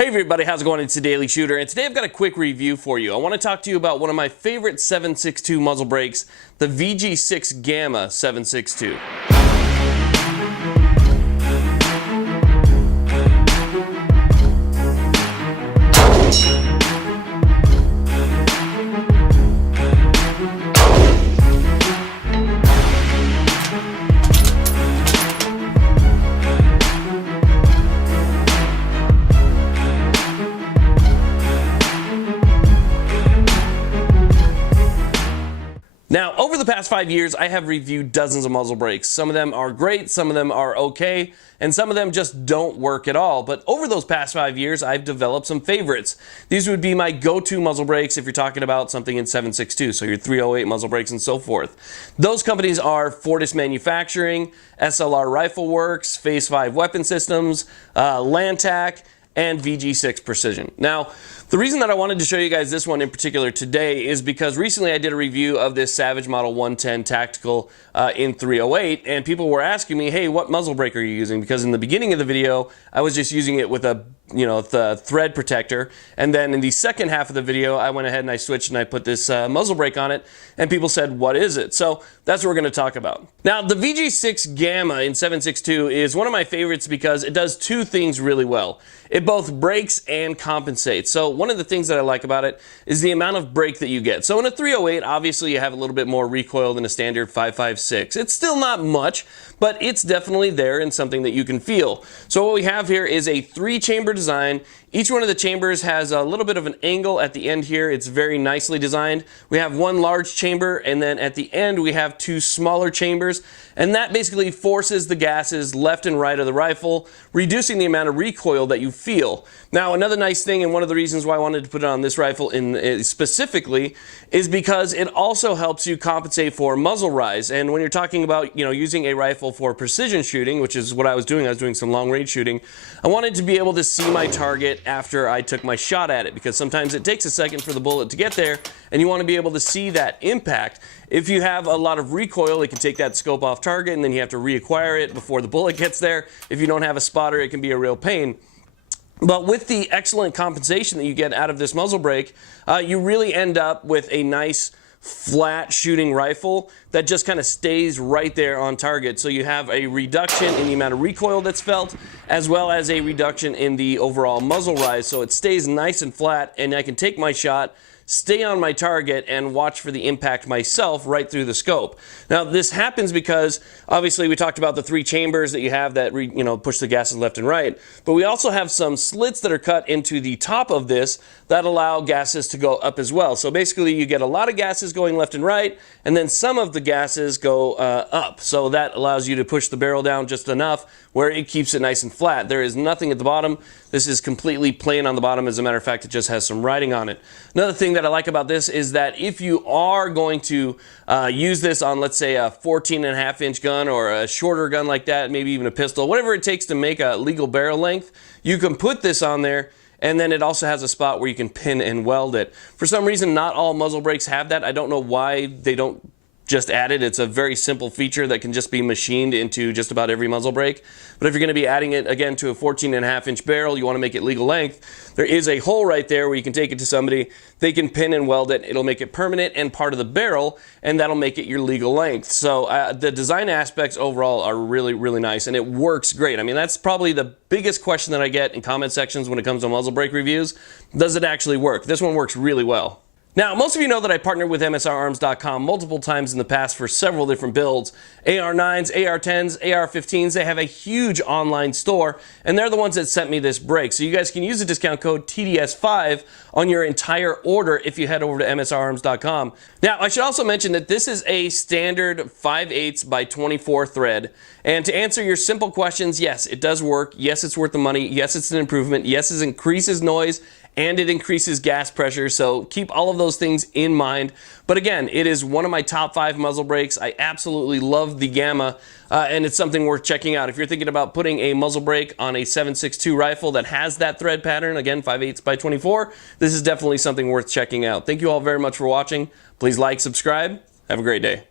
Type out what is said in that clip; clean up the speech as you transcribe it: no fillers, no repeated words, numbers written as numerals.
Hey everybody, how's it going? It's the Daily Shooter, and today I've got a quick review for you. I want to talk to you about one of my favorite 7.62 muzzle brakes, the VG6 Gamma 7.62. Now, over the past 5 years, I have reviewed dozens of muzzle brakes. Some of them are great, some of them are okay, and some of them just don't work at all. But over those past 5 years, I've developed some favorites. These would be my go-to muzzle brakes if you're talking about something in 7.62, so your 308 muzzle brakes and so forth. Those companies are Fortis Manufacturing, SLR Rifle Works, Phase 5 Weapon Systems, Lantac, and VG6 Precision. Now, the reason that I wanted to show you guys this one in particular today is because recently I did a review of this Savage Model 110 Tactical in 308, and people were asking me, hey, what muzzle brake are you using? Because in the beginning of the video, I was just using it with a, the thread protector, and then in the second half of the video, I went ahead and I switched and I put this muzzle brake on it, and people said, what is it? So that's what we're going to talk about. Now, the VG6 Gamma in 7.62 is one of my favorites because it does two things really well. It both brakes and compensates. So one of the things that I like about it is the amount of brake that you get. So in a 308, obviously you have a little bit more recoil than a standard 5.56. It's still not much, but it's definitely there and something that you can feel. So what we have here is a 3-chamber design. Each one of the chambers has a little bit of an angle at the end here. It's very nicely designed. We have one large chamber, and then at the end we have 2 smaller chambers, and that basically forces the gases left and right of the rifle, reducing the amount of recoil that you feel. Now, another nice thing, and one of the reasons why I wanted to put it on this rifle specifically, is because it also helps you compensate for muzzle rise. And when you're talking about, using a rifle for precision shooting, which is what I was doing some long range shooting, I wanted to be able to see my target after I took my shot at it, because sometimes it takes a second for the bullet to get there, and you want to be able to see that impact. If you have a lot of recoil, it can take that scope off target, and then you have to reacquire it before the bullet gets there. If you don't have a spotter, it can be a real pain. But with the excellent compensation that you get out of this muzzle brake, you really end up with a nice flat shooting rifle that just kind of stays right there on target. So you have a reduction in the amount of recoil that's felt, as well as a reduction in the overall muzzle rise. So it stays nice and flat, and I can take my shot, stay on my target, and watch for the impact myself right through the scope. Now, this happens because obviously we talked about the 3 chambers that you have that push the gases left and right, but we also have some slits that are cut into the top of this that allow gases to go up as well. So basically you get a lot of gases going left and right, and then some of the gases go up. So that allows you to push the barrel down just enough where it keeps it nice and flat. There is nothing at the bottom. This is completely plain on the bottom. As a matter of fact, it just has some writing on it. Another thing that I like about this is that if you are going to use this on, let's say, a 14.5-inch gun or a shorter gun like that, maybe even a pistol, whatever it takes to make a legal barrel length, you can put this on there, and then it also has a spot where you can pin and weld it. For some reason, not all muzzle brakes have that. I don't know why they don't just add it. It's a very simple feature that can just be machined into just about every muzzle brake. But if you're going to be adding it again to a 14.5-inch barrel, you want to make it legal length, there is a hole right there where you can take it to somebody, they can pin and weld it, it'll make it permanent and part of the barrel, and that'll make it your legal length. So the design aspects overall are really, really nice, and it works great. I mean, that's probably the biggest question that I get in comment sections when it comes to muzzle brake reviews. Does it actually work? This one works really well. Now, most of you know that I partnered with MSRarms.com multiple times in the past for several different builds. AR-9s, AR-10s, AR-15s, they have a huge online store, and they're the ones that sent me this brake. So you guys can use the discount code TDS5 on your entire order if you head over to MSRarms.com. Now, I should also mention that this is a standard 5/8 by 24 thread. And to answer your simple questions, yes, it does work. Yes, it's worth the money. Yes, it's an improvement. Yes, it increases noise, and it increases gas pressure, so keep all of those things in mind. But again, it is one of my top 5 muzzle brakes. I absolutely love the Gamma, and it's something worth checking out. If you're thinking about putting a muzzle brake on a 7.62 rifle that has that thread pattern, again, 5/8 by 24, this is definitely something worth checking out. Thank you all very much for watching. Please like, subscribe. Have a great day.